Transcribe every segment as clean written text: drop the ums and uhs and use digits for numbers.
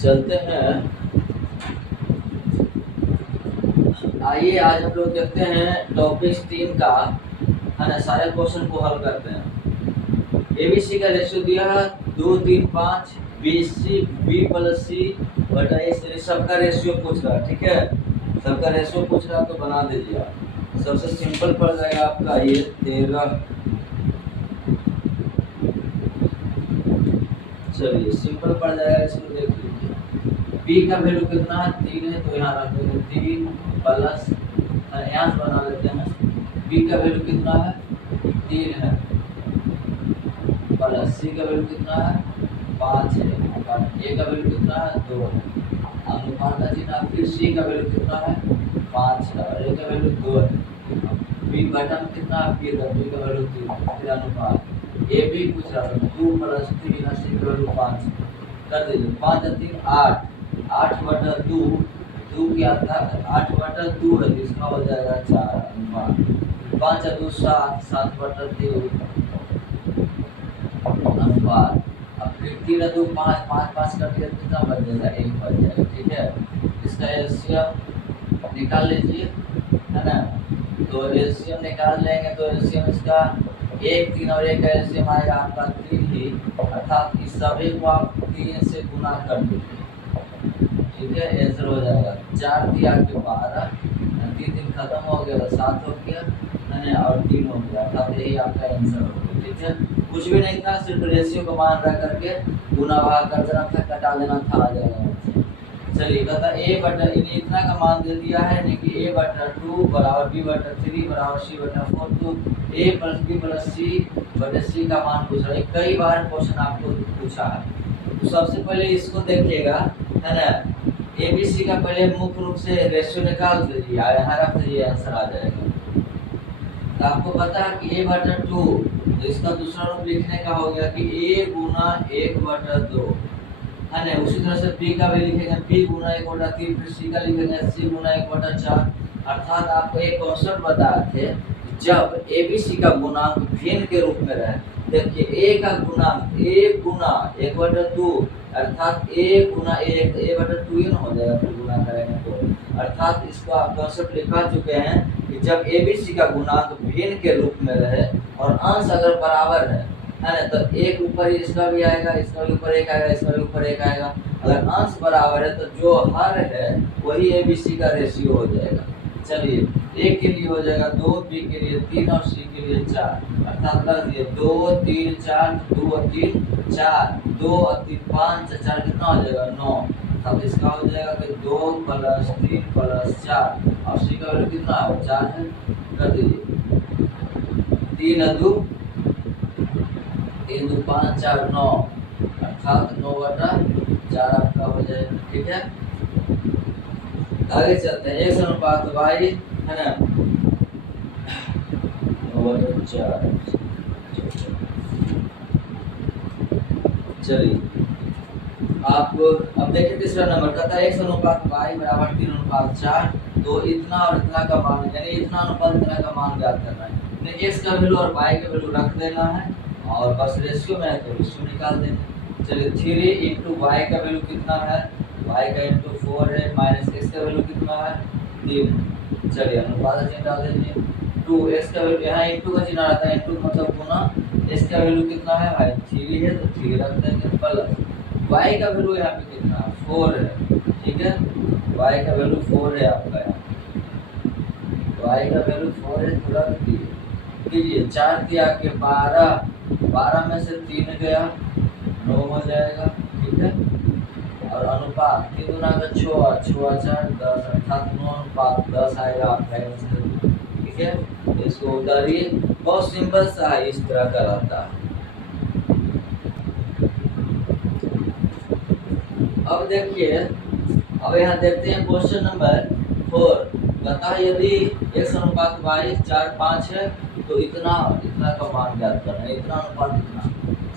चलते हैं। आइए आज हम लोग देखते हैं टॉपिक 3 का, है ना, सारे क्वेश्चन को हल करते हैं। एबीसी का रेशियो दिया है 2, 3, 5, बीसी बी प्लस सी बटा ए। सबका रेशियो पूछ रहा है, ठीक है। सबका रेशियो पूछ रहा है तो बना दीजिए आप। सबसे सिंपल पड़ जाएगा आपका ये 13। चलिए सिंपल पड़ जाएगा, इसको देख लीजिए। बी का वैल्यू कितना है 3 है, तो यहाँ रख देंगे 3 प्लस, यहाँ से बना लेते हैं। बी का वैल्यू कितना है 3 है, प्लस सी का वैल्यू कितना है 5 है, और ए का वैल्यू कितना है 2 है। अनुपात का चिन्ह, फिर सी का वैल्यू कितना है 5 है और ए का वैल्यू 2 है। बी बटा में कितना है बी का वैल्यू 3 है, फिर अनुपात ए बी पूछ रहा है 2 प्लस 3 है, सी का वैल्यू 5 कर दीजिए। 5 और 3 8, 8 बटा 2, 2 क्या था 8 बटा 2 है, इसका हो जाएगा 4 अनुपात। 5 और 2 7, 7 बटा 3 अनुपात। अब फिर 3 और 2 5, 5 5 कर दिया कितना बच जाएगा 1 बच जाएगा, ठीक है। इसका एलसीएम निकाल लीजिए, है ना। तो एलसीएम निकाल लेंगे तो एलसीएम इसका 1 3 और 1 का एलसीएम आएगा आपका 3 ही, अर्थात इस सभी को आप 3 से गुना कर दीजिए, ठीक है। आंसर हो जाएगा 4 दिया के 12, 3 दिन खत्म हो गया, 7 हो गया, है ना, और 3 हो गया, अर्थात यही आपका आंसर हो गया, ठीक है। कुछ भी नहीं था, सिर्फ रेशियो को मान रख करके गुना भाग कर देना था, कटा देना था, आ जाएगा। चलिए कहता ए बटा इतना का मान दे दिया है, नहीं कि ए बटा 2 बराबर बी बटा 3 बराबर सी बटा 4, तो ए प्लस बी प्लस सी बटे सी का मान पूछ रहा है। कई बार क्वेश्चन आपको पूछा है, तो सबसे पहले इसको देखिएगा, है ना। ए बी सी का पहले मुख्य रूप से रेशियो निकाल दीजिए, यहाँ रख दीजिए, आंसर आ जाएगा। तो आपको पता है कि ए बटा 2, तो इसका दूसरा रूप लिखने का हो गया कि ए गुना 1 बटा 2, है ना। उसी तरह से पी का भी लिखेंगे पी गुना 1 बटा 3, फिर सी का लिखेंगे सी गुना 1 बटा 4। अर्थात आपको एक कॉन्सेप्ट बताए थे, जब एबीसी का गुणांक भिन्न के रूप में रहे। देखिए ए का गुणांक ए गुना 1 बटा 2, अर्थात ए गुना 1, ए बटा 2 ही हो जाएगा, फिर गुना करेंगे तो। अर्थात इसको आप कॉन्सेप्ट लिखा चुके हैं कि जब एबीसी का गुणांक भिन्न के रूप में रहे और अंश अगर बराबर है ना, तो एक ऊपर इसका भी आएगा, इसका भी ऊपर 1 आएगा, इसका भी ऊपर 1 आएगा। अगर अंश बराबर है तो जो हर है वही एबीसी का रेशियो हो जाएगा। चलिए ए के लिए हो जाएगा 2, बी के लिए 3 और सी के लिए 4, अर्थात लग दिए 2 3 4, 2 और 3 4, 2 और 3 5, 4 कितना हो जाएगा 9। अब इसका हो जाएगा कि 2 प्लस 3 प्लस 4, और सी का वैल्यू कितना है 4 है, कर दीजिए। 3 और 2 3 2 5 4 9, अर्थात 9 बटा 4 आपका हो जाएगा, ठीक है। आगे चलते हैं। x अनुपात y, है ना, 9 बटा 4। चलिए आप अब देखिए तीसरा नंबर कहता है x अनुपात y बराबर 3 अनुपात 4, तो इतना और इतना का मान, यानी इतना अनुपात इतना का मान ज्ञात करना है। x का वैल्यू और y का वैल्यू रख देना है, और बस रेशियो में है तो रेशियो निकाल देंगे। चलिए 3 इंटू वाई का वैल्यू कितना है, y का इंटू 4 है, माइनस x का वैल्यू कितना है 3। चलिए अनुपात चिन्ह डाल दीजिए। 2 x का वैल्यू, यहाँ इंटू का चिन्ह आता है, इंटू मतलब गुना। x का वैल्यू कितना है भाई 3 है, तो 3 रख देंगे, प्लस y का वैल्यू यहाँ पे कितना है 4 है, ठीक है। y का वैल्यू 4 है आपका, यहाँ y का वैल्यू 4 है, तो रख दीजिए। 4 दिया के 12, 12 में से 3 गया 9 हो जाएगा, ठीक है। और अनुपात 3 गुना का 6, 6 4 10, अर्थात 9 अनुपात 10 आएगा आपका आंसर, ठीक है। इसको उतारिए, बहुत सिंपल सा है, इस तरह का रहता है। अब देखिए, अब यहाँ देखते हैं क्वेश्चन नंबर 4। बता यदि x अनुपात y 4 5 है तो इतना इतना का मान ज्ञात करना है, इतना अनुपात इतना।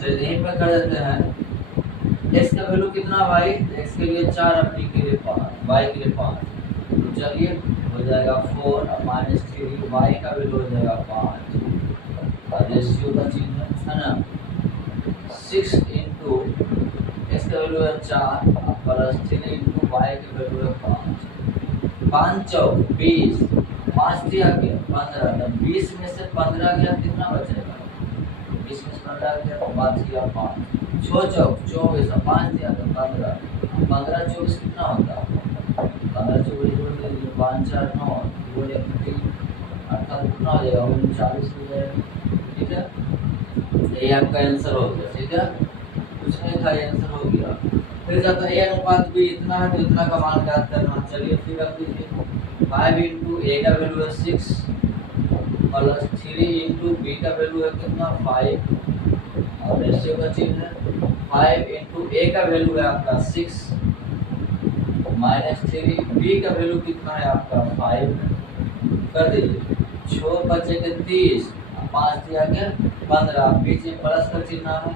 चलिए यहीं पर कर देते हैं। x का वैल्यू कितना y, x के लिए 4 और b के लिए 5, y के लिए 5, तो चलिए हो जाएगा 4 और माइनस 3, y का वैल्यू हो जाएगा 5, और रेशियो का चिन्ह है ना। 6 इंटू x का वैल्यू है 4, प्लस 3 इंटू वाई की वैल्यू है 5। 5 चौक 20, 5 दिया गया 15, तो 20 में से 15 गया कितना बचेगा? 20 में से 15 गया तो बात किया 5। 6 चौक 24, 5 दिया तो 15, 15 24 कितना होता है? 15 24 5 4 9 अर्थात कितना हो जाएगा? 39 हो जाएगा। ठीक है, ये आपका आंसर हो गया। ठीक है, कुछ नहीं था, आंसर हो गया। फिर जब ए अनुपात बी इतना है तो इतना का मान ज्ञात करना। चलिए फिर अब लीजिए 5 इंटू ए का वैल्यू है 6 प्लस 3 इंटू बी का वैल्यू है कितना 5 और रेशियो का चिन्ह है 5 इंटू ए का वैल्यू है आपका 6 माइनस 3 बी का वैल्यू कितना है आपका 5 कर दीजिए। 6 बचे के 30, 5 दिया गया 15, बीच में प्लस का चिन्ह है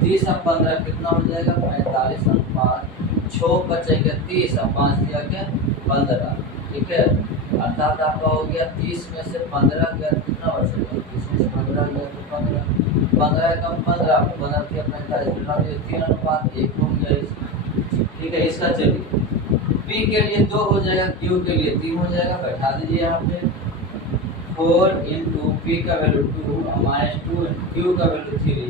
30 और 15 कितना हो जाएगा 45 और 5 6 बचेगा 30 और 5 दिया गया 15। ठीक है, अर्थात आपका हो गया 30 में से 15 गया कितना बचेगा? 30 में से 15 गया तो 15 कम 15 15 दिया 45 मिला दिया 3 अनुपात 1 हो गया। ठीक है, इसका चलिए पी के लिए 2 हो जाएगा, क्यू के लिए 3 हो जाएगा। बैठा दीजिए यहाँ पे 4 इंटू पी का वैल्यू 2 माइनस 2 क्यू का वैल्यू 3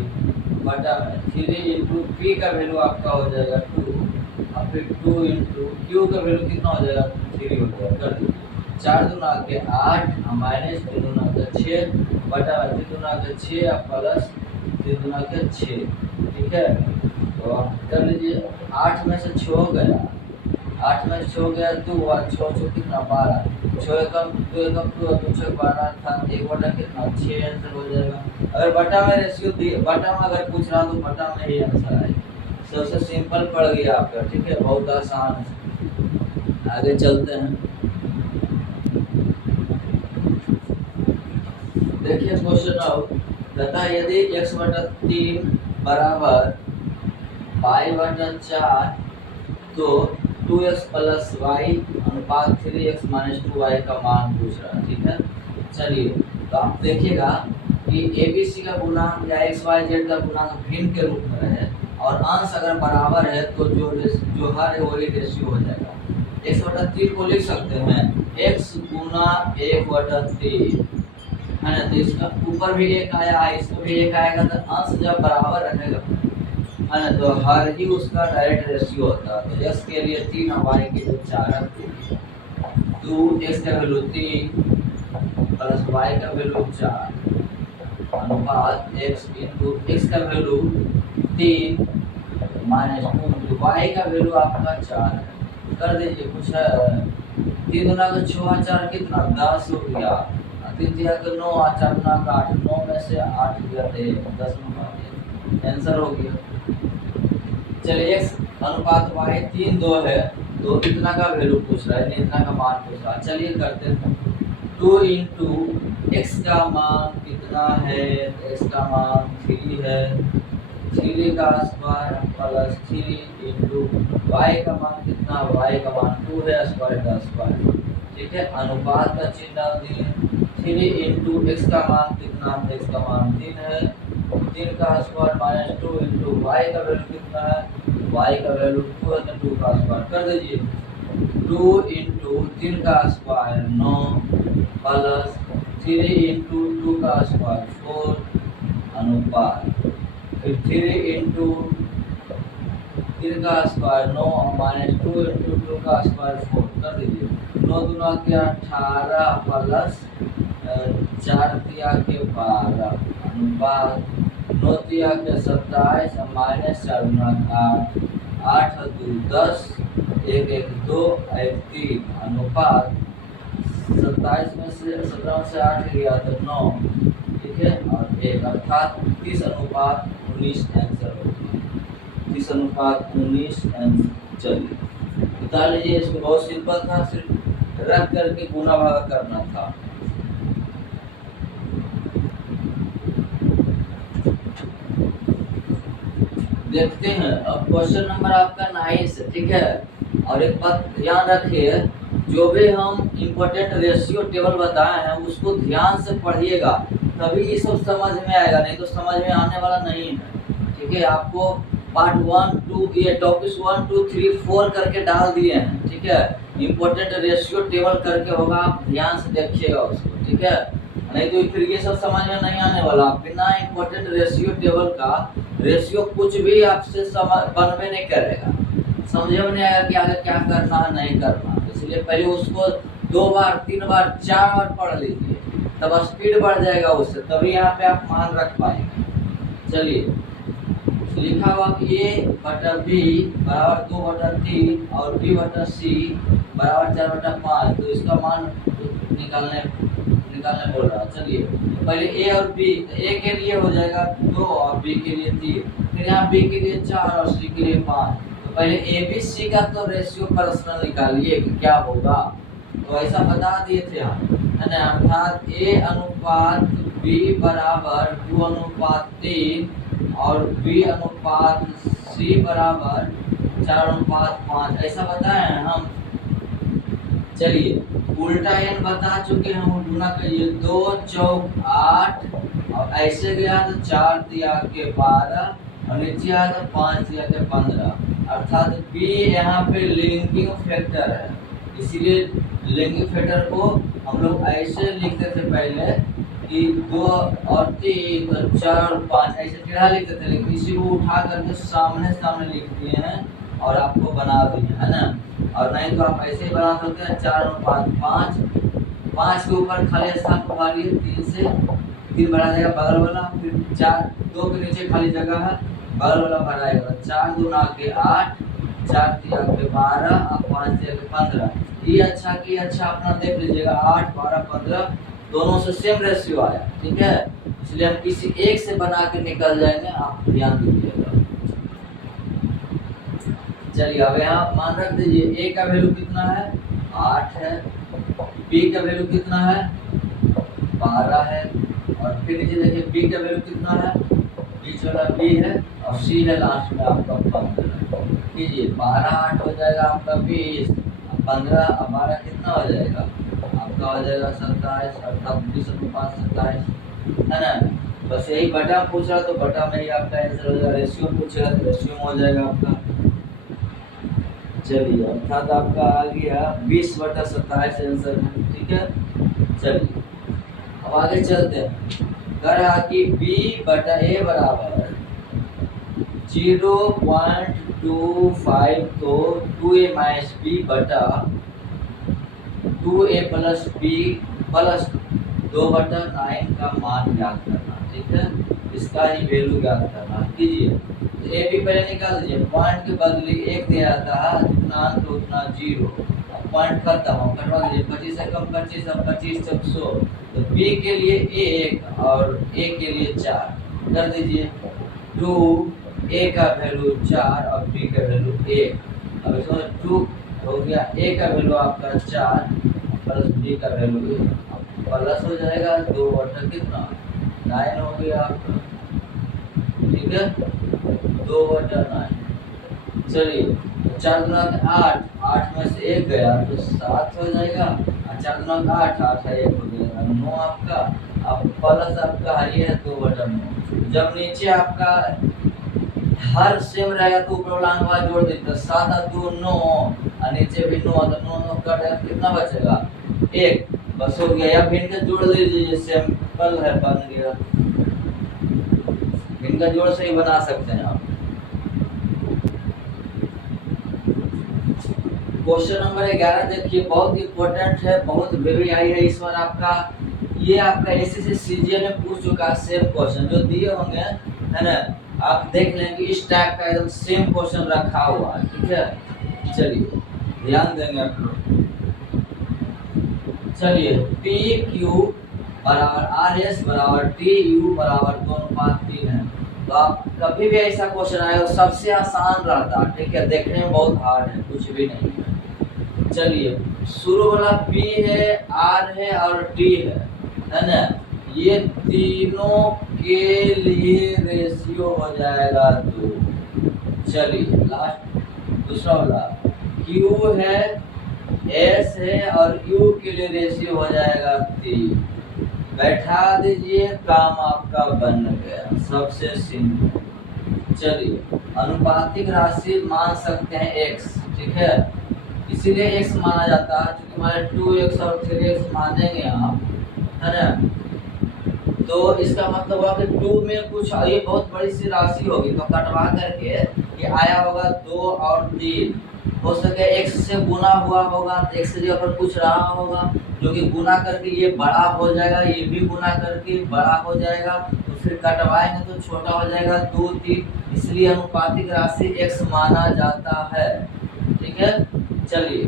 बटा में 3 इंटू पी का वैल्यू आपका हो जाएगा 2 और फिर 2 इंटू क्यू का वैल्यू कितना हो जाएगा 3 हो जाएगा। कर दीजिए 4 दूना के 8 माइनस 3 दूना के 6 बटा में 3 दूना के 6 और प्लस 3 दूना के 6। ठीक है, तो कर लीजिए 8 में से 6 गया 8 में 6 गया 2 और 6 6 कितना 12 6 एकम 2 एकम 2 और 2 6 12 था 1 बटा कितना 6 आंसर हो जाएगा। अगर बटा में रेशियो बटा में अगर पूछ रहा तो बटा में ही आंसर आए। सबसे सिंपल पड़ गया आपका। ठीक है, बहुत आसान है। आगे चलते हैं, देखिए क्वेश्चन आउट बता यदि x बटा 3 बराबर y बटा 4 तो 2x प्लस वाई अनुपात 3x माइनस 2y का मान पूछ रहा है। ठीक है, चलिए तो आप देखिएगा कि ABC का गुणांक या XYZ का गुणांक भिन्न के रूप में रहे और अंश अगर बराबर है तो जो हर है वही रेशियो हो जाएगा। x बटा 3 को लिख सकते हैं x गुना 1 बटा 3 है ना, तो इसका ऊपर भी 1 आया है इसको भी 1 आएगा तो अंश जब बराबर रहेगा है ना तो हर ही उसका डायरेक्ट रेशियो होता है। तो x के लिए 3 और y के लिए 4 है। 2x का वैल्यू 3 प्लस y का वैल्यू 4 अनुपात x इंटू x का वैल्यू 3 माइनस 2 इंटू y का वैल्यू आपका 4 है। कर दीजिए कुछ है 3 गुना का 6 4 कितना 10 हो गया 3 दिया का 9 4 गुना का 8 9 में से 8 गया 10 में आंसर हो गया। चलिए x अनुपात y 3 2 है तो इतना का वैल्यू पूछ रहा है, इतना का मान पूछ रहा है। चलिए करते हैं 2 इंटू x का मान कितना है? x का मान 3 है 3 का स्क्वायर प्लस 3 इंटू y का मान कितना? y का मान 2 है स्क्वायर का स्क्वायर। ठीक है, अनुपात का चिन्ह डाल दिए 3 इंटू x का मान कितना? x का मान 3 है 3 का स्क्वायर माइनस 2 इंटू y का वैल्यू कितना है? y का वैल्यू 2 है तो 2 का स्क्वायर कर दीजिए 2 इंटू 3 का स्क्वायर 9 प्लस 3 इंटू 2 का स्क्वायर 4 अनुपात फिर 3 इंटू 3 का स्क्वायर 9 माइनस 2 इंटू 2 का स्क्वायर 4 कर दीजिए 9 दूना के 18 प्लस 4 दिया के 12 अनुपात 9 दिया के 27 माइनस 4 गुना 8 8 2 10 1 1 2 1 3 अनुपात 27 में से 17 में से 8 गया तो 9। ठीक है, और 1 अर्थात 30 अनुपात 19 आंसर होगी 30 अनुपात 19 आंसर। चलिए बता लीजिए, इसको बहुत सिंपल था, सिर्फ रख करके गुना भागा करना था। देखते हैं अब क्वेश्चन नंबर आपका 9 से। ठीक है, और एक बात ध्यान रखिए जो भी हम इम्पोर्टेंट रेशियो टेबल बताए हैं उसको ध्यान से पढ़िएगा तभी ये सब समझ में आएगा, नहीं तो समझ में आने वाला नहीं है। ठीक है, आपको पार्ट 1 2 ये टॉपिक्स 1 2 3 4 करके डाल दिए हैं, ठीक है। इम्पोर्टेंट रेशियो टेबल करके होगा, आप ध्यान से देखिएगा उसको, ठीक है। नहीं तो फिर ये सब समझ में नहीं आने वाला। बिना इम्पोर्टेंट रेशियो टेबल का रेशियो कुछ भी आपसे बनवे नहीं करेगा, समझे में नहीं आएगा कि आगे क्या करना है नहीं करना। इसलिए पहले उसको 2 बार 3 बार 4 बार पढ़ लीजिए, तब स्पीड बढ़ जाएगा उससे, तभी यहाँ पे आप मान रख पाएंगे। चलिए, लिखा हुआ कि ए बटा बी बराबर 2/3 और बी बटा सी बराबर 4/5, तो इसका मान निकालने बोल रहा है। चलिए, पहले ए और बी, ए के लिए हो जाएगा 2 और बी के लिए 3, फिर यहाँ बी के लिए 4 और सी के लिए 5। तो पहले ए बी सी का तो रेशियो पर्सनल निकालिए कि क्या होगा। तो ऐसा बता दिए थे हम, है ना। अर्थात ए अनुपात बी बराबर 2:3 और बी अनुपात सी बराबर 4:5, ऐसा बताए हैं हम। चलिए, उल्टा एन बता चुके हैं हम, गुना करिए 2 चौक 8 और ऐसे गया तो 4 दिया के 12 और नीचे आया तो 5 दिया के 15। अर्थात बी यहाँ पे लिंकिंग फैक्टर है, इसीलिए लिंकिंग फैक्टर को हम लोग ऐसे लिखते थे पहले कि 2 और 3 तो 4 और 5 ऐसे टेढ़ा लिखते थे, लेकिन इसी को उठा करके सामने लिख दिए हैं और आपको बना दिए, है ना। और नहीं तो आप ऐसे ही बना सकते हैं 4:5, 5 के ऊपर खाली स्थान को भरिए 3 से, 3 भरा जाएगा बगल वाला, फिर 4 2 के नीचे खाली जगह है, बगल वाला भराएगा 4 दूना के 8, 4 तिया के 12 और 5 तिया के 15। ये अच्छा कि अच्छा अपना देख लीजिएगा, 8 12 15 दोनों से सेम रेशियो आया, ठीक है। इसलिए हम किसी एक से बना के निकल जाएंगे, आप ध्यान दीजिएगा। चलिए, अब यहाँ मान रख दीजिए, ए का वैल्यू कितना है 8 है, बी का वैल्यू कितना है 12 है, और फिर नीचे देखिए बी का वैल्यू कितना है, बीच वाला बी है और सी है लास्ट में आपका 15। कीजिए 12 8 हो जाएगा आपका 20, 15 और 12 कितना हो जाएगा आपका, हो जाएगा 27, अर्थात 20 और 5 27, है ना। बस यही बटा पूछ रहा तो बटा में ही आपका आंसर हो जाएगा, रेशियो पूछेगा तो रेशियो में हो जाएगा आपका। चलिए, अर्थात आपका आ गया 20/27 आंसर, ठीक है। चलिए, अब आगे चलते हैं। कह रहा कि b बटा a बराबर 0.25, तो 2a माइनस b बटा 2a प्लस b प्लस 2/9 का मान ज्ञात करना, ठीक है। इसका ही वैल्यू ज्ञात करना। कीजिए, ए भी पहले निकाल दीजिए, पॉइंट के बदले 1 दिया जाता है, जितना अंक उतना 0, पॉइंट खत्म हो, कटवा दीजिए, 25 से कम 25 और 25 चौक 100, तो बी के लिए 1 और ए के लिए 4 कर दीजिए। 2 ए का वैल्यू 4 और बी का वैल्यू 1। अब इसमें 2 हो गया, ए का वैल्यू आपका 4 प्लस बी का वैल्यू 1, प्लस हो जाएगा 2/9 हो गया आपका, ठीक है, 2/9। चलिए, 4 दूना 8, 8 में से 1 गया तो 7 हो जाएगा, और 4 दूना 8, 8 है 1 हो जाएगा 9 आपका। अब प्लस आपका है 2/9। जब नीचे आपका हर सेम रहेगा तो ऊपर वाला अंक जोड़ देते, 7 और 2 9 और नीचे भी 9, तो 9 9 कट जाएगा, कितना बचेगा 1, बस हो गया। या फिर इनका जोड़ लीजिए, सिंपल है, बन गया। इनका जोड़ से ही बना सकते हैं आप। क्वेश्चन नंबर 11 देखिए, बहुत इंपॉर्टेंट है, बहुत वेरी आई है इस बार आपका। ये आपका एसएससी सीजीएल में पूछ चुका है सेम क्वेश्चन जो दिए होंगे, है ना। आप देख लें कि इस टाइप का एकदम सेम क्वेश्चन रखा हुआ है, ठीक है। चलिए, ध्यान देंगे आप लोग। चलिए, पी क्यू बराबर आर एस बराबर टी यू बराबर 2:3 है। तो आप कभी भी ऐसा क्वेश्चन आए तो सबसे आसान रहता है, ठीक है, देखने में बहुत हार्ड है, कुछ भी नहीं है। चलिए, शुरू वाला P है, R है और T है ना। ये तीनों के लिए रेशियो हो जाएगा 2। चलिए, लास्ट दूसरा वाला Q है, S है और U के लिए रेशियो हो जाएगा 3। बैठा दीजिए, काम आपका बन गया, सबसे सिंपल। चलिए, अनुपातिक राशि मान सकते हैं x, ठीक है, इसीलिए x माना जाता है क्योंकि हमारे 2x और 3x मानेंगे आप, है ना, तो इसका मतलब हुआ कि 2 में कुछ, ये बहुत बड़ी सी राशि होगी तो कटवा करके ये आया होगा 2 और 3, हो सके x से गुना हुआ होगा तो x से जगह पर कुछ रहा होगा जो कि गुना करके ये बड़ा हो जाएगा, ये भी गुना करके बड़ा हो जाएगा, तो फिर कटवाएंगे तो छोटा हो जाएगा 2 3, इसलिए अनुपातिक राशि x माना जाता है, ठीक है। चलिए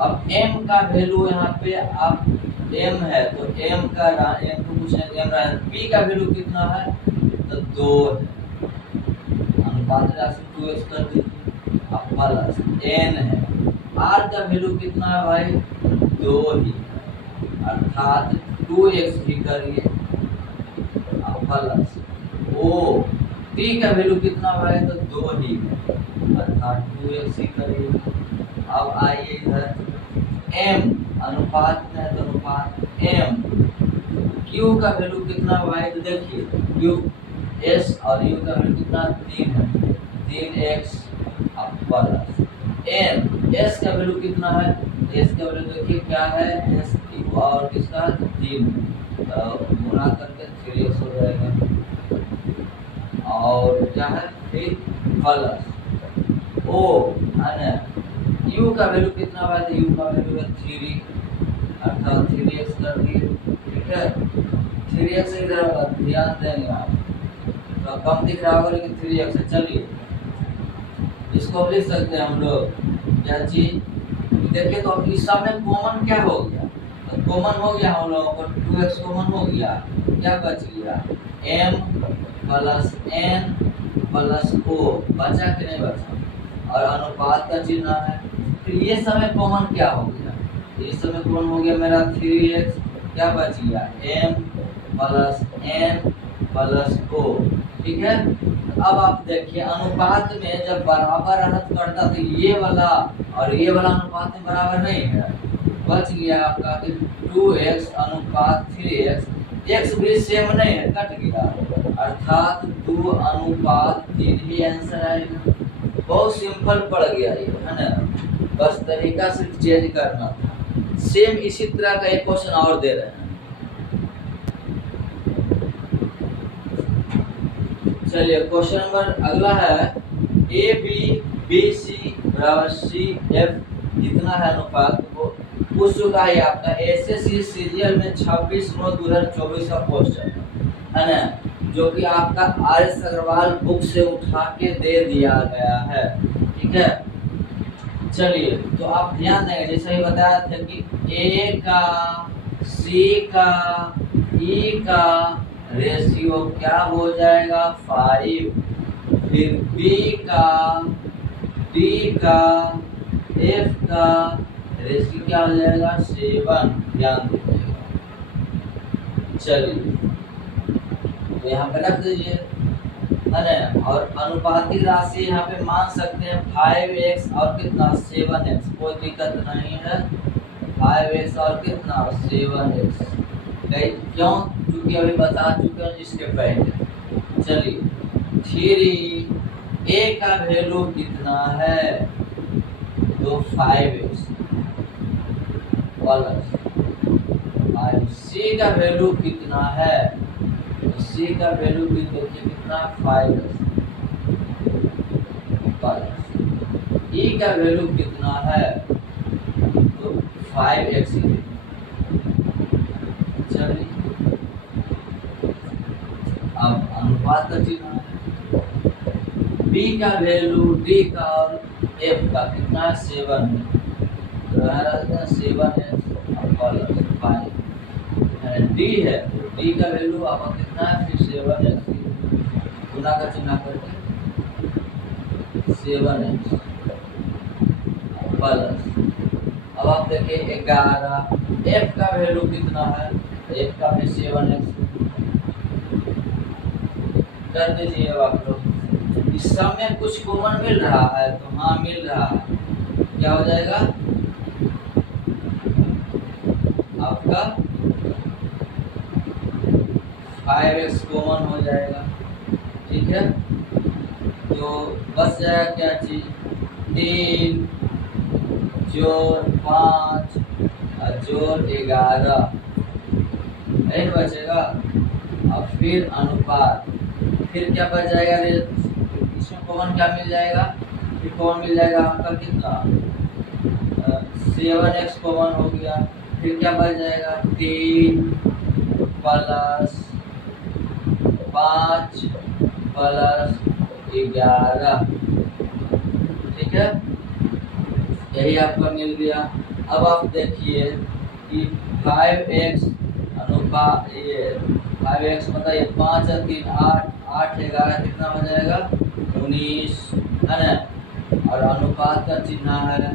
अब m का वैल्यू यहाँ पे आप m है तो m का m को कुछ नहीं, m रहा, p का वैल्यू कितना है तो 2 है, अनुपातिक राशि 2x कर दीजिए, अब प्लस n है, r का वैल्यू कितना है भाई 2 ही, अर्थात 2x भी करिए, अब प्लस o, t का वैल्यू कितना भाई तो 2 ही, अर्थात 2x ही करिए। अब आइए इधर m अनुपात में है तो अनुपात m, q का वैल्यू कितना भाई तो देखिए q s और u का वैल्यू कितना 3 है, 3x अब प्लस n, s का वैल्यू कितना है, s का वैल्यू देखिए क्या है s q और किसका 3, गुणा करके 3x हो जाएगा, और क्या है फिर प्लस o, है ना, u का वैल्यू कितना है तो u का वैल्यू है 3, अर्थात 3x कर दिए, ठीक है, 3x इधर होगा, ध्यान देंगे आप, तो कम दिख रहा होगा लेकिन 3x है। चलिए इसको लिख सकते हैं हम लोग क्या चीज, देखिए तो इस समय कॉमन क्या हो गया, तो कॉमन हो गया हम लोगों को 2x कॉमन हो गया, क्या बच गया m plus n plus o, बचा कि नहीं बचा, और अनुपात का चिन्ह है, फिर ये समय कॉमन क्या हो गया, ये समय कॉमन हो गया मेरा 3x, क्या बच गया m plus n plus o, ठीक है। अब आप देखिए अनुपात में जब बराबर रहत करता तो ये वाला और ये वाला अनुपात में बराबर नहीं है, बच गया आपका कि 2x अनुपात 3x, x भी सेम नहीं है, कट गया, अर्थात 2 अनुपात 3 ही आंसर आएगा। बहुत सिंपल पड़ गया ये, है ना, बस तरीका सिर्फ चेंज करना था। सेम इसी तरह का एक क्वेश्चन और दे रहे हैं, चलिए क्वेश्चन नंबर अगला है, ए बी बी सी बराबर सी एफ कितना है अनुपात को पूछ चुका है आपका एसएससी सीजीएल में 26/9/2024 का क्वेश्चन है ना, जो कि आपका आर.एस. अग्रवाल बुक से उठा के दे दिया गया है, ठीक है। चलिए तो आप ध्यान देंगे, जैसे ही बताया था कि ए का सी का ई का रेशियो क्या हो जाएगा 5, फिर बी का डी का एफ का रेशियो क्या हो जाएगा 7, ध्यान दीजिएगा। चलिए तो यहाँ पे रख दीजिए, है ना, और अनुपातिक राशि यहाँ पे मान सकते हैं 5x और कितना 7x, कोई दिक्कत नहीं है, 5x और कितना 7x, क्यों, क्योंकि अभी बता चुके हैं इसके पहले। चलिए 3 a का वैल्यू कितना है तो 5x प्लस 5, c का वैल्यू कितना है तो c का वैल्यू भी देखिए कितना 5x प्लस e का वैल्यू कितना है तो 5x ही। चलिए अब अनुपात का चिन्ह है, b का वैल्यू d का और f का कितना है 7, तो यहाँ रहता है 7x प्लस 5, d है तो d का वैल्यू आपका कितना है फिर 7x, गुना का चिन्ह करके 7x प्लस, अब आप देखिए 11, f का वैल्यू कितना है तो f का भी 7x कर दीजिए। अब आप लोग इस समय कुछ कॉमन मिल रहा है तो हाँ मिल रहा है, क्या हो जाएगा आपका 5x कॉमन हो जाएगा, ठीक है। तो तो बच जाएगा क्या चीज, 3 जोड़ 5 और जोड़ 11, यही बचेगा। और फिर अनुपात, फिर क्या बच जाएगा रे, इसमें कॉमन क्या मिल जाएगा, फिर कॉमन मिल जाएगा आपका कितना, 7x कॉमन हो गया। फिर क्या बच जाएगा, 3 प्लस 5 प्लस 11, ठीक है, यही आपका मिल गया। अब आप देखिए कि 5x अनुपात, ये 5x मतलब ये 5 और 3 8, 8 11 कितना हो जाएगा, 19 है ना। और अनुपात का चिन्ह है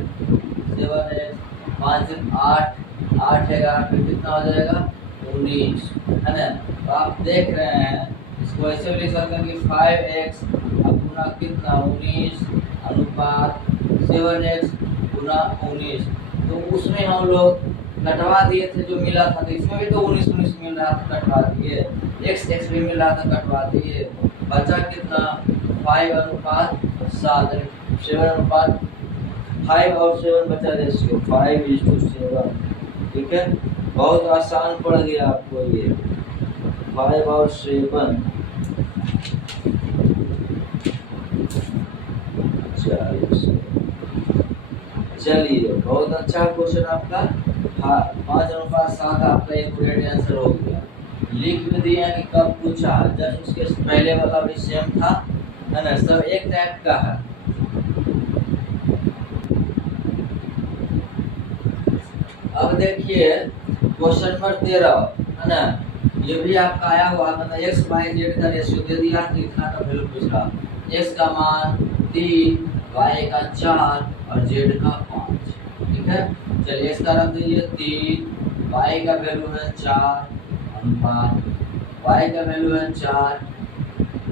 7x, 5 से 8, 8 11 फिर कितना हो जाएगा, 19 है ना। तो आप देख रहे हैं इसको ऐसे भी लिख सकते हैं कि 5x गुना कितना, 19 अनुपात 7x गुना 19। तो उसमें हम लोग कटवा दिए थे जो मिला था, तो इसमें भी तो 19 19 मिल रहा था, कटवा दिए। x x भी मिल रहा था, कटवा दिए। बचा कितना, 5 अनुपात 7, 7 अनुपात 5 और 7 बचा रेशियो 5:7, ठीक है। बहुत आसान पड़ गया आपको ये 5 और 7। चलिए बहुत अच्छा क्वेश्चन आपका, 5 अनुपात 7 आपका एक करेक्ट आंसर हो गया। लिख भी दिया कि कब पूछा, जस्ट उसके पहले वाला भी सेम था, है ना, सब एक टाइप का है। अब देखिए क्वेश्चन नंबर 13 है ना, ये भी आपका आया हुआ, मतलब x y z का रेशियो दे दिया, तो इतना का वैल्यू पूछ रहा, x का मान 3, y का 4 और z का 5, ठीक है। चलिए इसका रख दीजिए 3, y का वैल्यू है 4 अनुपात, y का वैल्यू है 4,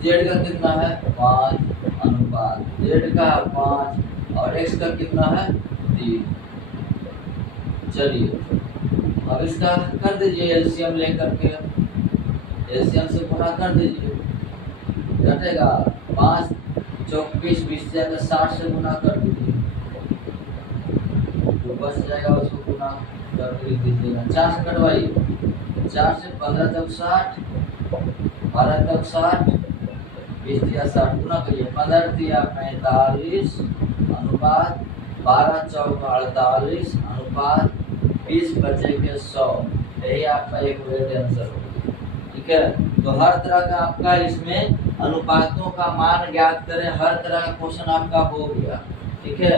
z का कितना है 5 अनुपात, z का 5 और x का कितना है 3। चलिए अब इसका कर दीजिए एलसीएम लेकर के, एलसीएम से गुणा कर दीजिए, घटेगा 5 चौक 20, 20 जाएगा 60 से गुणा कर दीजिए, तो बच जाएगा, उसको गुणा कर दीजिएगा। 4 से कटवाइए, 4 से 15 तक 60, 12 तक 60, 20 दिया 60, गुणा करिए, 15 दिया 45 अनुपात 12 चौक 48 अनुपात 20 बचे के 100, यही आपका एक करेक्ट आंसर होगा, ठीक है। तो हर तरह का आपका इसमें अनुपातों का मान ज्ञात करें, हर तरह का क्वेश्चन आपका हो गया, ठीक है,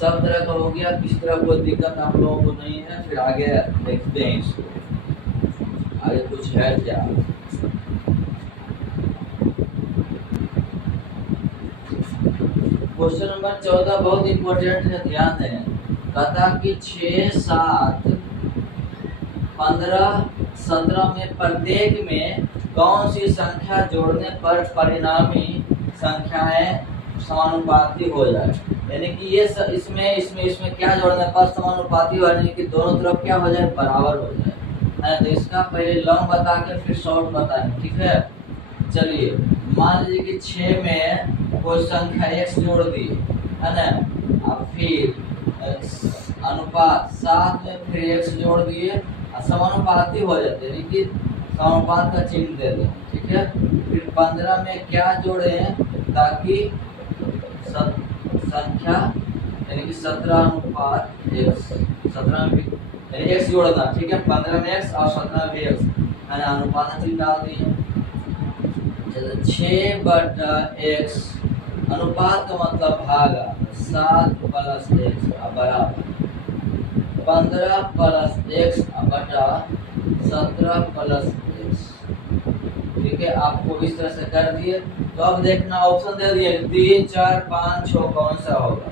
सब तरह का हो गया, किस तरह कोई दिक्कत आप लोगों को नहीं है। फिर आगे देखते हैं इसको, आगे कुछ है क्या। क्वेश्चन नंबर 14 बहुत इंपॉर्टेंट है, ध्यान दें। कहता कि 6 7 15 17 में प्रत्येक में कौन सी संख्या जोड़ने पर परिणामी संख्याएं समानुपाती हो जाए, यानी कि ये इसमें क्या जोड़ने पर समानुपाती हो, यानी कि दोनों तरफ क्या हो जाए, बराबर हो जाए, है। तो इसका पहले लॉन्ग बता के फिर शॉर्ट बताएं, ठीक है। चलिए मान लीजिए कि 6 में कोई संख्या x जोड़ दी, है ना, अब फिर अनुपात 7 में फिर x जोड़ दिए, समानुपाती हो जाते हैं, लेकिन समानुपात का चिन्ह दे दें, ठीक है। फिर 15 में क्या जोड़े ताकि संख्या यानी कि 17 अनुपात x, 17 में यानी x जोड़ना, ठीक है, 15 में x और 17 में x, है ना, अनुपात का चिन्ह डाल दिए। 6 बटा x अनुपात का मतलब भागा 7 प्लस x बराबर 15 प्लस x बटा 17 प्लस x, ठीक है। आपको इस तरह से कर दिए, तो अब देखना ऑप्शन दे दिए 3 4 5 6 कौन सा होगा,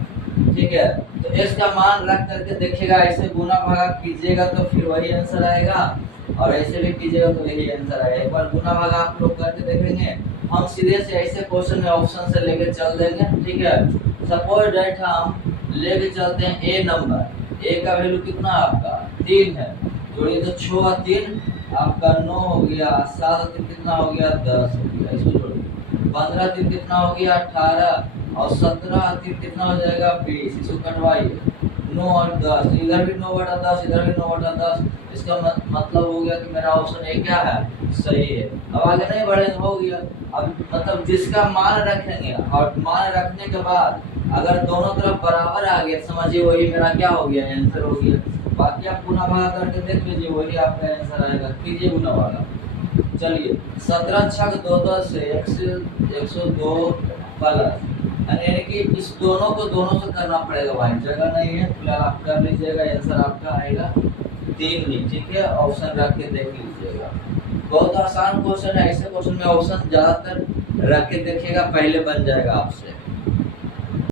ठीक है। तो x का मान रख करके देखिएगा, ऐसे गुना भागा कीजिएगा तो फिर वही आंसर आएगा, और ऐसे भी कीजिएगा तो यही आंसर आएगा। एक बार गुना भागा आप लोग करके देखेंगे, हम सीधे से ऐसे क्वेश्चन में ऑप्शन से लेके चल देंगे, ठीक है। सपोज दैट हम लेके चलते हैं ए नंबर, ए का वैल्यू कितना आपका 3 है, जोड़िए तो 6 और 3 आपका 9 हो गया, 7 और 3 कितना हो गया 10 हो गया, इसको जोड़िए। 15 3 कितना हो गया 18 और 17 3 कितना हो जाएगा 20। इसको कटवाइए 9 और 10, इधर भी 9/10 इधर भी 9/10। इसका मतलब हो गया कि मेरा ऑप्शन ए क्या है सही है। अब आगे नहीं बढ़ेंगे, हो गया। अब मतलब जिसका मान रखेंगे और मान रखने के बाद अगर दोनों तरफ बराबर आ गया समझिए वही मेरा क्या हो गया आंसर हो गया। बाकी आप गुना भागा करके देख लीजिए वही आपका आंसर आएगा। कीजिए गुना भागा। चलिए 17 छक 2 10 से 102 प्लस यानी कि इस दोनों को दोनों से करना पड़ेगा भाई, जगह नहीं है फिलहाल आप कर लीजिएगा। आंसर आपका आएगा 3 ही, ठीक है। ऑप्शन रख के देख लीजिएगा। बहुत आसान क्वेश्चन है, ऐसे क्वेश्चन में ऑप्शन ज्यादातर रख के देखिएगा पहले बन जाएगा आपसे।